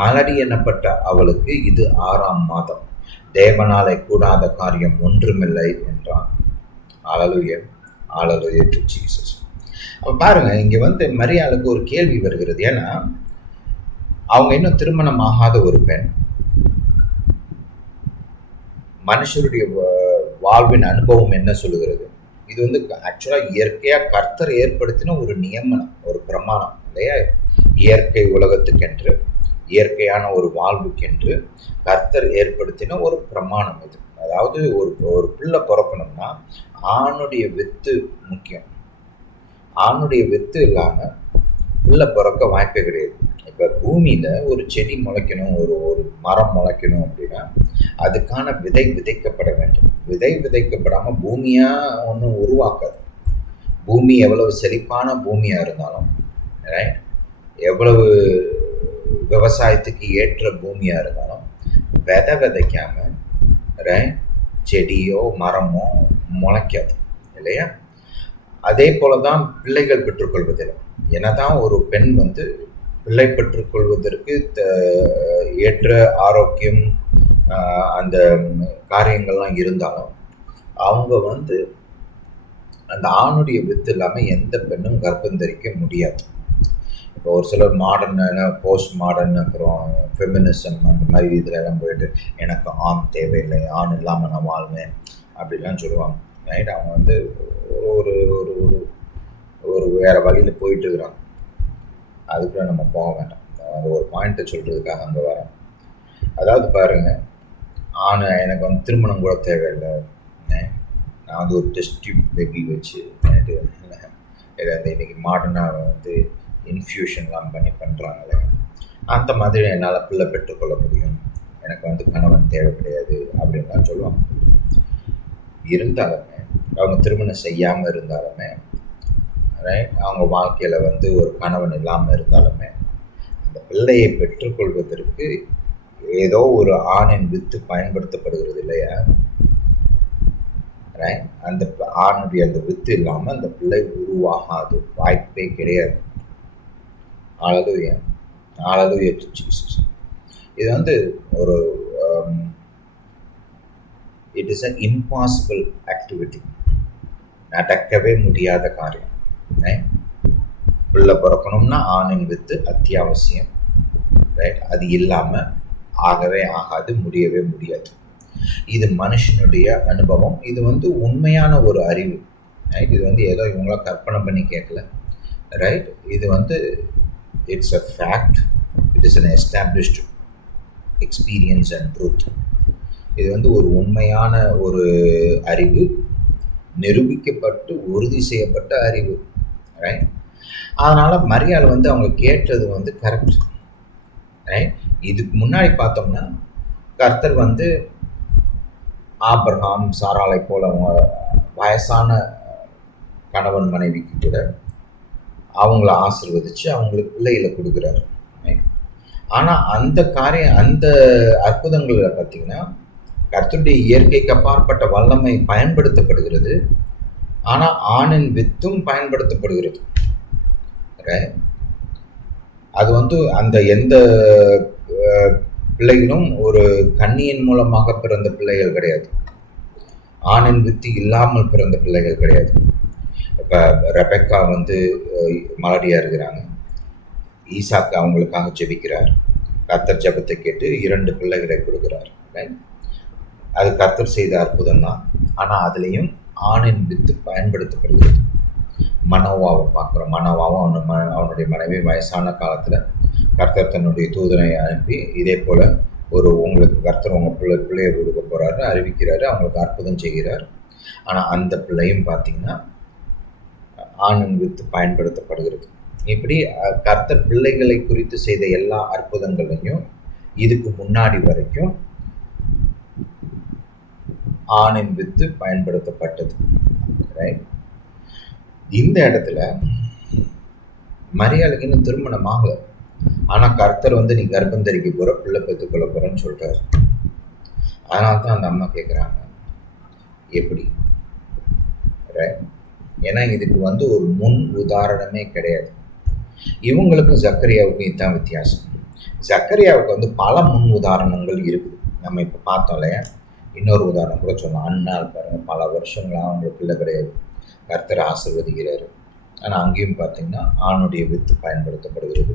மலடி எனப்பட்ட அவளுக்கு இது 6ஆம் மாதம். தேவனாலே கூடாத காரியம் ஒன்றுமில்லை என்றான். அல்லேலூயா. அல்லேலூயா டு ஜீசஸ். அப்போ பாருங்க, இங்கே வந்து மரியாளுக்கு ஒரு கேள்வி வருகிறது. ஏன்னா அவங்க இன்னும் திருமணம் ஆகாத ஒரு பெண். மனுஷருடைய வாழ்வின் அனுபவம் என்ன சொல்லுகிறது? இது வந்து ஆக்சுவலாக இயற்கையாக கர்த்தர் ஏற்படுத்தின ஒரு நியமனம், ஒரு பிரமாணம் இல்லையா? இயற்கை உலகத்துக்கென்று, இயற்கையான ஒரு வாழ்வுக்கென்று கர்த்தர் ஏற்படுத்தின ஒரு பிரமாணம் இது. அதாவது ஒரு ஒரு பிள்ளை பிறக்கணும்னா ஆணுடைய வித்து முக்கியம். ஆணுடைய வித்து இல்லாமல் பிள்ளை பிறக்க வாய்ப்பே கிடையாது. இப்போ பூமியில் ஒரு செடி முளைக்கணும், ஒரு ஒரு மரம் முளைக்கணும் அப்படின்னா அதுக்கான விதை விதைக்கப்பட வேண்டும். விதை விதைக்கப்படாமல் பூமியாக ஒன்றும் உருவாக்காது. பூமி எவ்வளவு செழிப்பான பூமியாக இருந்தாலும், ரைட், எவ்வளவு விவசாயத்துக்கு ஏற்ற பூமியாக இருந்தாலும் விதை விதைக்காமல், ரைட், செடியோ மரமோ முளைக்காது இல்லையா? அதே போல தான் பிள்ளைகள் பெற்றுக்கொள்வதில். என்னதான் ஒரு பெண் வந்து பிள்ளை பெற்றுக்கொள்வதற்கு ஏற்ற ஆரோக்கியம் அந்த காரியங்கள்லாம் இருந்தாலும் அவங்க வந்து அந்த ஆணுடைய வித்து இல்லாமல் எந்த பெண்ணும் கர்ப்பம் தரிக்க முடியாது. இப்போ ஒரு சிலர் மாடர்ன், போஸ்ட் மாடர்ன், அப்புறம் ஃபெமினிசம் அந்த மாதிரி இதில் எல்லாம் போயிட்டு எனக்கு ஆண் தேவையில்லை, ஆண் இல்லாமல் நான் வாழ்வேன் அப்படிலாம் சொல்லுவாங்க. ரைட், அவங்க வந்து ஒரு ஒரு ஒரு ஒரு வேறு வழியில் போயிட்டுருக்குறாங்க. அதுக்குள்ளே நம்ம போக வேண்டாம். அந்த ஒரு பாயிண்ட்டை சொல்கிறதுக்காக அங்கே வரேன். அதாவது பாருங்கள், ஆண் எனக்கு வந்து திருமணம் கூட தேவையில்லை, நான் வந்து ஒரு டெஸ்ட் டியூப் பேபி வச்சு இதை வந்து இன்றைக்கி மாடர்னாக வந்து இன்ஃப்யூஷன்லாம் பண்ணி பண்ணுறாங்களே, அந்த மாதிரி என்னால் பிள்ளை பெற்றுக்கொள்ள முடியும், எனக்கு வந்து கணவன் தேவை கிடையாது அப்படின்லாம் சொல்லுவாங்க. இருந்தாலுமே அவங்க திருமணம் செய்யாமல் இருந்தாலுமே, அவங்க வாழ்க்கையில் வந்து ஒரு கணவன் இல்லாமல் இருந்தாலுமே அந்த பிள்ளையை பெற்றுக்கொள்வதற்கு ஏதோ ஒரு ஆணின் வித்து பயன்படுத்தப்படுகிறது இல்லையா? அந்த ஆணுடைய அந்த வித்து இல்லாமல் அந்த பிள்ளை உருவாகாது, வாய்ப்பே கிடையாது. ஹல்லேலூயா டு ஜீசஸ். இது வந்து ஒரு it is an impossible activity, நடக்கவே முடியாத காரியம். பிள்ளை பிறக்கணும்னா ஆணின் வித்து அத்தியாவசியம், ரைட்? அது இல்லாமல் ஆகவே ஆகாது, முடியவே முடியாது. இது மனுஷனுடைய அனுபவம். இது வந்து உண்மையான ஒரு அறிவு, ரைட்? இது வந்து ஏதோ இவங்களாம் கற்பனை பண்ணி கேட்கல, ரைட்? இது வந்து it's a fact, it is an established experience and truth. இது வந்து ஒரு உண்மையான ஒரு அறிவு, நிரூபிக்கப்பட்டு உறுதி செய்யப்பட்ட அறிவு, ரைட்? அதனால் மரியாதை வந்து அவங்க கேட்டது வந்து கரெக்ட், ரைட்? இதுக்கு முன்னாடி பார்த்தோம்னா கர்த்தர் வந்து ஆபிரகாம், சாராளை போல வயசான கணவன் மனைவிக்கு கூட அவங்கள ஆசீர்வதித்து அவங்களுக்கு பிள்ளைகளை கொடுக்குறாரு. ஆனால் அந்த காரியம், அந்த அற்புதங்களில் பார்த்திங்கன்னா கர்த்தருடைய இயற்கைக்கு அப்பாற்பட்ட வல்லமை பயன்படுத்தப்படுகிறது. ஆனால் ஆணின் வித்தும் பயன்படுத்தப்படுகிறது. அது வந்து அந்த எந்த பிள்ளைகளும் ஒரு கன்னியின் மூலமாக பிறந்த பிள்ளைகள் கிடையாது, ஆணின் வித்து இல்லாமல் பிறந்த பிள்ளைகள் கிடையாது. இப்போ ரெபெக்கா வந்து மலடியாக இருக்கிறாங்க, ஈசாக்கு அவங்களுக்காக ஜெபிக்கிறார், கர்த்தர் ஜெபத்தை கேட்டு 2 பிள்ளைகளை கொடுக்குறார். அது கர்த்தர் செய்த அற்புதம் தான். ஆனால் அதுலேயும் ஆணின் வித்து பயன்படுத்தப்படுகிறது. மனோவாவை பார்க்குறோம். மனோவாவும் அவனுடைய மனைவி வயசான காலத்தில் கர்த்தர் தன்னுடைய தூதனை அனுப்பி இதே போல் உங்களுக்கு கர்த்தர் உங்கள் பிள்ளையை கொடுக்க போகிறாரு அறிவிக்கிறாரு, அவங்களுக்கு அற்புதம் செய்கிறார். ஆனால் அந்த பிள்ளையும் பார்த்திங்கன்னா ஆணின் வித்து பயன்படுத்தப்படுகிறது. இப்படி கர்த்தர் பிள்ளைகளை குறித்து செய்த எல்லா அற்புதங்களையும் இதுக்கு முன்னாடி வரைக்கும் ஆணின் வித்து பயன்படுத்தப்பட்டது, ரைட்? இந்த இடத்துல மரியாளுக்கு இன்னும் திருமணம் ஆகலை. ஆனால் கர்த்தர் வந்து நீ கர்ப்பம் தரிக்க போகிற, பிள்ளை பெற்றுக்கொள்ள போகிறன்னு சொல்கிறார். அதனால தான் அந்த அம்மா கேட்குறாங்க எப்படி, ரைட்? ஏன்னா இதுக்கு வந்து ஒரு முன் உதாரணமே கிடையாது. இவங்களுக்கும் சக்கரியாவுக்கும் இதுதான் வித்தியாசம். சக்கரியாவுக்கு வந்து பல முன் உதாரணங்கள் இருக்குது. நம்ம இப்போ பார்த்தோம் இல்லையா? இன்னொரு உதாரணம் கூட சொல்லலாம். அண்ணால் பாருங்கள், பல வருஷங்களாக அவங்களுக்கு பிள்ளை கிடையாது, கர்த்தர் ஆசீர்வதிக்கிறாரு. ஆனால் அங்கேயும் பார்த்திங்கன்னா ஆணுடைய வித்து பயன்படுத்தப்படுகிறது.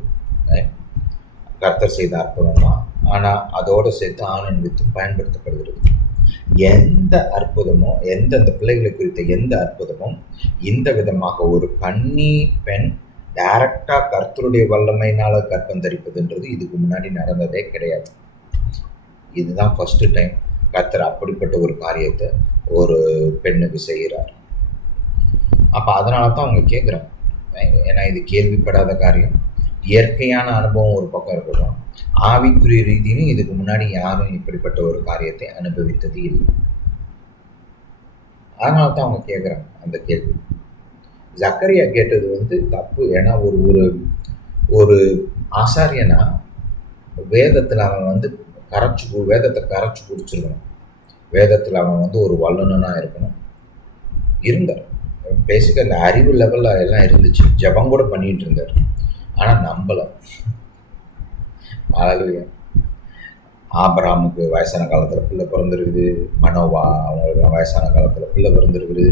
கர்த்தர் செய்த அற்புதம் தான், ஆனால் அதோடு சேர்த்து ஆணின் வித்து பயன்படுத்தப்படுகிறது. எந்த அற்புதமோ, அந்த பிள்ளைகளை குறித்த எந்த அற்புதமும் இந்த விதமாக ஒரு கன்னி பெண் டைரக்டாக கர்த்தருடைய வல்லமையினால் கர்ப்பம் தரிப்பதுன்றது இதுக்கு முன்னாடி நடந்ததே கிடையாது. இதுதான் ஃபஸ்ட்டு டைம் கர்த்தர் அப்படிப்பட்ட ஒரு காரியத்தை ஒரு பெண்ணுக்கு செய்கிறார். அப்போ அதனால தான் அவங்க கேட்குறாங்க. ஏன்னா இது கேள்விப்படாத காரியம். இயற்கையான அனுபவம் ஒரு பக்கம் இருக்கட்டும், ஆவிக்குரிய ரீதியிலும் இதுக்கு முன்னாடி யாரும் இப்படிப்பட்ட ஒரு காரியத்தை அனுபவித்தது இல்லை. அதனால தான் அவங்க கேட்குறாங்க அந்த கேள்வி. ஜக்கரியா கேட்டது தப்பு. ஏன்னா ஒரு ஒரு ஒரு ஆசாரியனா வேதத்தில் அவன் வேதத்தை கரைச்சி குடிச்சிருக்கணும். வேதத்தில் அவன் ஒரு வல்லுனனாக இருக்கணும். இருந்தார். பேசிக்காக அந்த அறிவு லெவலில் எல்லாம் இருந்துச்சு. ஜபம் கூட பண்ணிகிட்டு இருந்தார். ஆனால் நம்பலை. அழகு ஆபிரகாமுக்கு வயசான காலத்தில் பிள்ளை பிறந்திருக்குது. மனோவா அவங்களுக்கு வயசான காலத்தில் பிள்ளை பிறந்திருக்குது.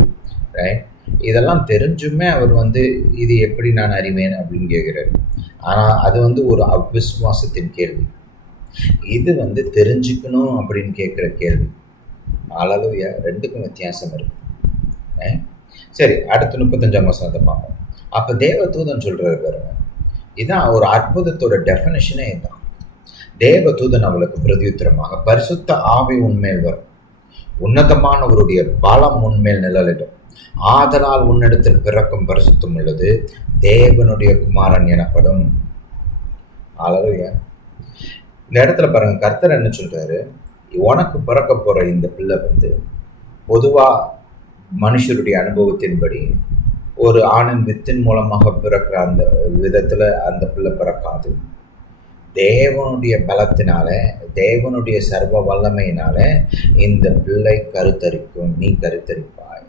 ரைட். இதெல்லாம் தெரிஞ்சுமே அவர் இது எப்படி நான் அறிவேன் அப்படின்னு கேட்குறாரு. ஆனால் அது ஒரு அவிசுவாசத்தின் கேள்வி. இது தெரிஞ்சுக்கணும் அப்படின்னு கேட்குற கேள்வி. அழலுயா, ரெண்டுக்கும் வித்தியாசம் இருக்கு. சரி, அடுத்து 35ஆம் வசனத்தை பார்ப்போம். அப்போ தேவதூதன் சொல்கிறாரு பாருங்க, இதுதான் ஒரு அற்புதத்தோட டெஃபினேஷனே இதுதான். தேவதூதன் அவளுக்கு பிரதியுத்தரமாக, பரிசுத்த ஆவி உன்மேல் வரும், உன்னதமானவருடைய பலம் உன்மேல் நிழலிடும், ஆதலால் உன்னிடத்தில் பிறக்கும் பரிசுத்தம் உள்ளது தேவனுடைய குமாரன் எனப்படும். அல்லேலூயா. இந்த இடத்துல பாருங்க, கர்த்தர் என்ன சொல்றாரு, உனக்கு பிறக்க போற இந்த பிள்ளை பொதுவா மனுஷருடைய அனுபவத்தின்படி ஒரு ஆணின் வித்தின் மூலமாக பிறக்கிற அந்த விதத்துல அந்த பிள்ளை பிறக்காது. தேவனுடைய பலத்தினால, தேவனுடைய சர்வ வல்லமையினால இந்த பிள்ளை கருத்தரிக்கும், நீ கருத்தரிப்பாய்.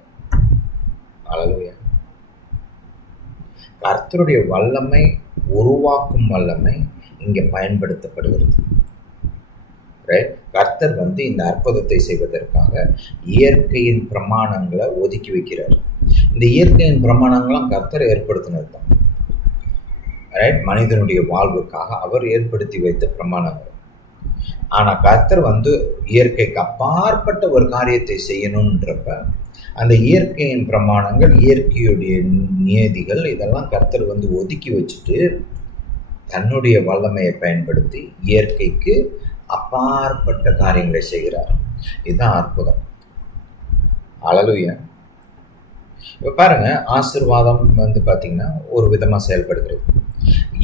அல்லேலூயா. கர்த்தருடைய வல்லமை, உருவாக்கும் வல்லமை இங்கே பயன்படுத்தப்படுகிறது. கர்த்தர் இந்த அற்புதத்தை செய்வதற்காக இயற்கையின் பிரமாணங்களை ஒதுக்கி வைக்கிறார். இந்த இயற்கையின் பிரமாணங்கள்லாம் கர்த்தர் ஏற்படுத்தினது தான். ரைட். மனிதனுடைய வாழ்வுக்காக அவர் ஏற்படுத்தி வைத்த பிரமாணங்கள். ஆனால் கர்த்தர் இயற்கைக்கு அப்பாற்பட்ட ஒரு காரியத்தை செய்யணுன்றப்ப அந்த இயற்கையின் பிரமாணங்கள், இயற்கையுடைய நியதிகள் இதெல்லாம் கர்த்தர் ஒதுக்கி வச்சுட்டு தன்னுடைய வல்லமையை பயன்படுத்தி இயற்கைக்கு அப்பாற்பட்ட காரியங்களை செய்கிறார். இதுதான் அற்புதம். அல்லேலூயா. இப்போ பாருங்க, ஆசீர்வாதம் பார்த்தீங்கன்னா ஒரு விதமாக செயல்படுகிறது.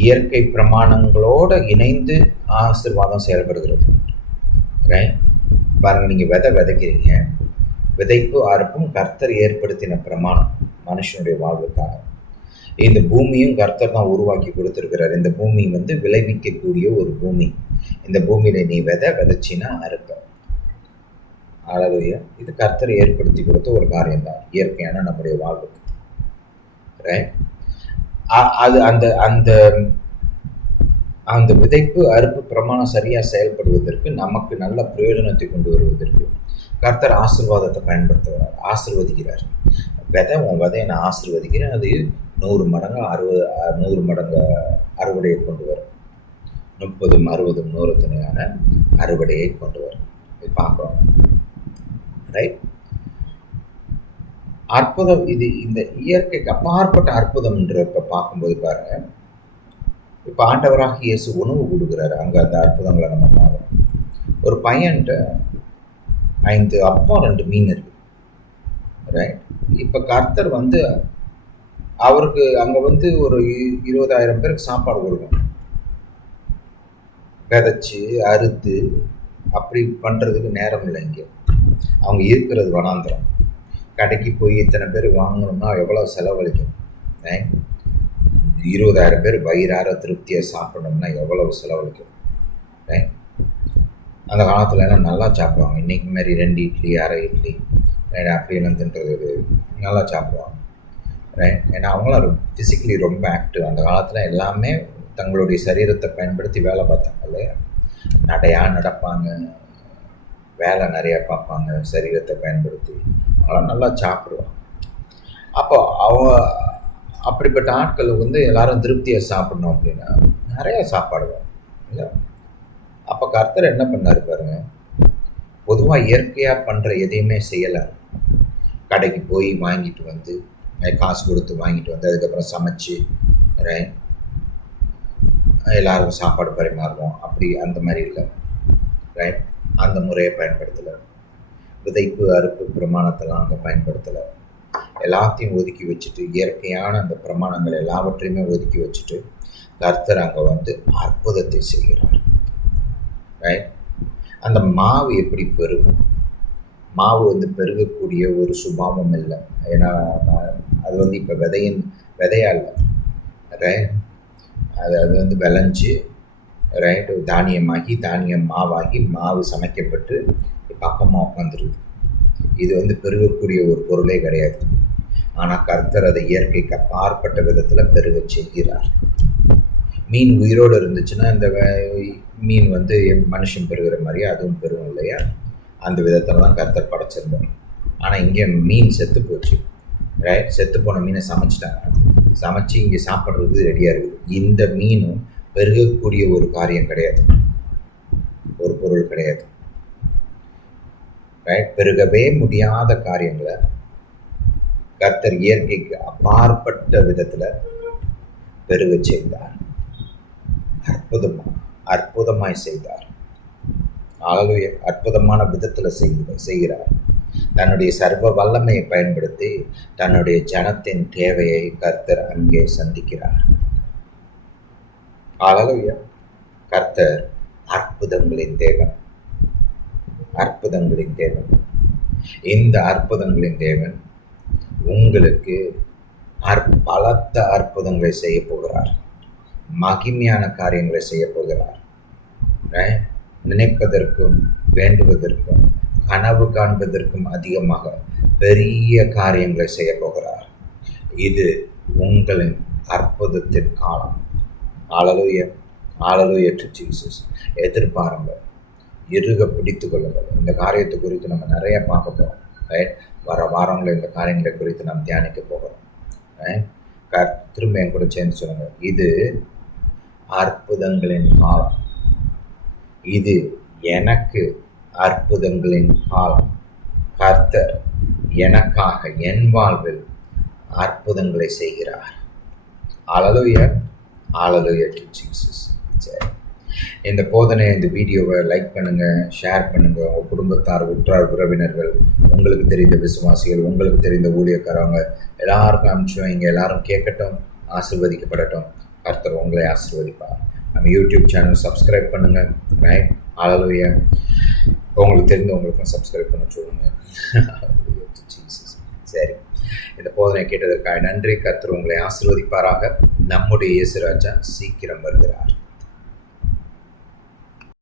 இயற்கை பிரமாணங்களோடு இணைந்து ஆசீர்வாதம் செயல்படுகிறது. ரைட். பாருங்க, நீங்கள் விதைக்கிறீங்க. விதைப்பு அறுப்பும் கர்த்தர் ஏற்படுத்தின பிரமாணம் மனுஷனுடைய வாழ்வுக்காக. இந்த பூமியும் கர்த்தர் தான் உருவாக்கி கொடுத்துருக்கிறார். இந்த பூமி விளைவிக்கக்கூடிய ஒரு பூமி. இந்த பூமியில நீ விதைச்சின்னா அறுக்க. அல்லேலூயா. இது கர்த்தர் ஏற்படுத்தி கொடுத்த ஒரு காரியம் தான், இயற்கையான நம்முடைய வாழ்வுக்கு. ரைட். அது அந்த அந்த அந்த விதைப்பு அறுப்பு பிரமாணம் சரியாக செயல்படுவதற்கு, நமக்கு நல்ல பிரயோஜனத்தை கொண்டு வருவதற்கு கர்த்தர் ஆசீர்வாதத்தை பயன்படுத்துகிறார், ஆசீர்வதிக்கிறார். உன் விதையை நான் ஆசீர்வதிக்கிறேன், அது 100 மடங்கு 100 மடங்கு அறுவடையை கொண்டு வரும். 30, 60, 100 துணையான அறுவடையை கொண்டு வரும். இது பார்க்குறோம். ரைட். அற்புதம். இது இந்த இயற்கைக்கு அப்பாற்பட்ட அற்புதம்ன்றப்ப பார்க்கும்போது பாருங்க, இப்போ ஆண்டவராக இயேசு உணவு கொடுக்குறாரு. அங்கே அந்த அற்புதங்களை நம்ம பார்க்குறோம். ஒரு பையன்கிட்ட 5 அப்பம் 2 மீன் இருக்கு. ரைட். இப்போ கர்த்தர் அவருக்கு அங்கே ஒரு 20,000 பேருக்கு சாப்பாடு கொடுக்கணும். விதைச்சி அறுத்து அப்படி பண்ணுறதுக்கு நேரம் இல்லை. இங்கே அவங்க இருக்கிறது வனாந்திரம். கடைக்கு போய் இத்தனை பேர் வாங்கணும்னா எவ்வளோ செலவழிக்கணும். 20,000 பேர் வயிறார திருப்தியாக சாப்பிடணும்னா எவ்வளவு செலவழிக்கணும். அந்த காலத்தில் எல்லாம் நல்லா சாப்பிடுவாங்க. இன்றைக்கி மாதிரி 2 இட்லி 1/2 இட்லி அப்படியெல்லாம் தின்றது நல்லா சாப்பிடுவாங்க. ஏன்னா அவங்களாம் ஃபிசிக்கலி ரொம்ப ஆக்டிவ். அந்த காலத்தில் எல்லாமே தங்களுடைய சரீரத்தை பயன்படுத்தி வேலை பார்த்தாங்க இல்லையா. நடப்பாங்க, வேலை நிறையா பார்ப்பாங்க, சரீரத்தை பயன்படுத்தி. அவங்களாம் நல்லா சாப்பிடுவாங்க. அப்போ அப்படிப்பட்ட ஆட்கள் எல்லாரும் திருப்தியாக சாப்பிடணும் அப்படின்னா நிறையா சாப்பாடு வேணும் இல்லை. அப்போ கர்த்தர் என்ன பண்ணார் பாருங்க, பொதுவாக இயற்கையாக பண்ணுற எதையுமே செய்யலை. கடைக்கு போய் வாங்கிட்டு காசு கொடுத்து வாங்கிட்டு அதுக்கப்புறம் சமைச்சு எல்லாருக்கும் சாப்பாடு பரிமாறுவோம், அப்படி அந்த மாதிரி இல்லை. ரைட். அந்த முறையை பயன்படுத்தலை. விதைப்பு அறுப்பு பிரமாணத்தெல்லாம் அங்கே பயன்படுத்தலை. எல்லாத்தையும் ஒதுக்கி வச்சுட்டு இயற்கையான அந்த பிரமாணங்கள் எல்லாவற்றையுமே ஒதுக்கி வச்சுட்டு கர்த்தர் அங்கே வந்து அற்புதத்தை செய்கிறார். ரைட்? அந்த மாவு எப்படி பெருகும்? மாவு வந்து பெருகக்கூடிய ஒரு சுபாவம் இல்லை. ஏன்னா அது வந்து இப்போ விதையா இல்லை. ரைட்? அது வந்து விளைஞ்சு ரைட்டு தானியமாகி தானியம் மாவாகி மாவு சமைக்கப்பட்டு இப்போ அப்பமாக உட்காந்துருது. இது வந்து பெருகக்கூடிய ஒரு பொருளே கிடையாது. ஆனால் கர்த்தர் அதை இயற்கைக்கு அப்பாற்பட்ட விதத்தில் பெருக செய்கிறார். மீன் உயிரோடு இருந்துச்சுன்னா இந்த மீன் வந்து மனுஷன் பெருகிற மாதிரியே அதுவும் பெருகும் இல்லையா? அந்த விதத்தில் தான் கர்த்தர் படைச்சிருந்தார். ஆனால் இங்கே மீன் செத்து போச்சு. ரைட்? செத்து போன மீனை சமைச்சிட்டாங்க. சமைச்சு இங்கே சாப்பிட்றதுக்கு ரெடியாக இருக்குது. இந்த மீனும் பெருகக்கூடிய ஒரு காரியம் கிடையாது, ஒரு பொருள் கிடையாது. ரைட்? பெருகவே முடியாத காரியங்களை கர்த்தர் இயற்கைக்கு அப்பாற்பட்ட விதத்தில் பெருக செய்தார். அற்புதமாய் செய்தார். ஆளுடைய அற்புதமான விதத்தில் செய்கிறார். தன்னுடைய சர்வ வல்லமையை பயன்படுத்தி தன்னுடைய ஜனத்தின் தேவையை கர்த்தர் அங்கே சந்திக்கிறார். ஆளுடைய கர்த்தர் அற்புதங்களின் தேவன். அற்புதங்களின் தேவன். இந்த அற்புதங்களின் தேவன் உங்களுக்கு பலத்த அற்புதங்களை செய்ய போகிறார். மகிமையான காரியங்களை செய்ய போகிறார். நினைப்பதற்கும் வேண்டுவதற்கும் கனவு காண்பதற்கும் அதிகமாக பெரிய காரியங்களை செய்ய போகிறார். இது உங்களின் அற்புதத்தின் காலம். ஹல்லேலூயா, ஹல்லேலூயா டு ஜீசஸ். எதிர்பாருங்கள், இறுக பிடித்து கொள்ளுங்கள். இந்த காரியத்தை குறித்து நம்ம நிறைய பார்க்க போகிறோம். வர வாரங்களில் இந்த காரியங்களை குறித்து நாம் தியானிக்க போகிறோம். திரும்ப என் கூட சேர்ந்து சொல்லுங்கள், இது அற்புதங்களின் காலம். இது எனக்கு அற்புதங்களின் காலம். கர்த்தர் எனக்காக என் வாழ்வில் அற்புதங்களை செய்கிறார். ஹல்லேலூயா, ஹல்லேலூயா டு ஜீசஸ். சரி, இந்த போதனை, இந்த வீடியோவை லைக் பண்ணுங்கள், ஷேர் பண்ணுங்கள். உங்கள் குடும்பத்தார், உற்றார், உறவினர்கள், உங்களுக்கு தெரிந்த விசுவாசிகள், உங்களுக்கு தெரிந்த ஊழியக்காரங்க எல்லாருக்கும் அனுப்பிச்சு வைங்க. எல்லாரும் கேட்கட்டும், ஆசீர்வதிக்கப்படட்டும். கர்த்தர் உங்களை ஆசீர்வதிப்பார். நம்ம யூடியூப் சேனல் சப்ஸ்கிரைப் பண்ணுங்கள். ரைட்? ஹல்லேலூயா. உங்களுக்கு தெரிந்தவங்களுக்கும் சப்ஸ்கிரைப் பண்ண சொல்லுங்கள். சரி, இந்த போதனை கேட்டதற்காக நன்றி. கர்த்தர் உங்களை ஆசீர்வதிப்பாராக. நம்முடைய இயேசு ராஜா சீக்கிரம் வருகிறார்.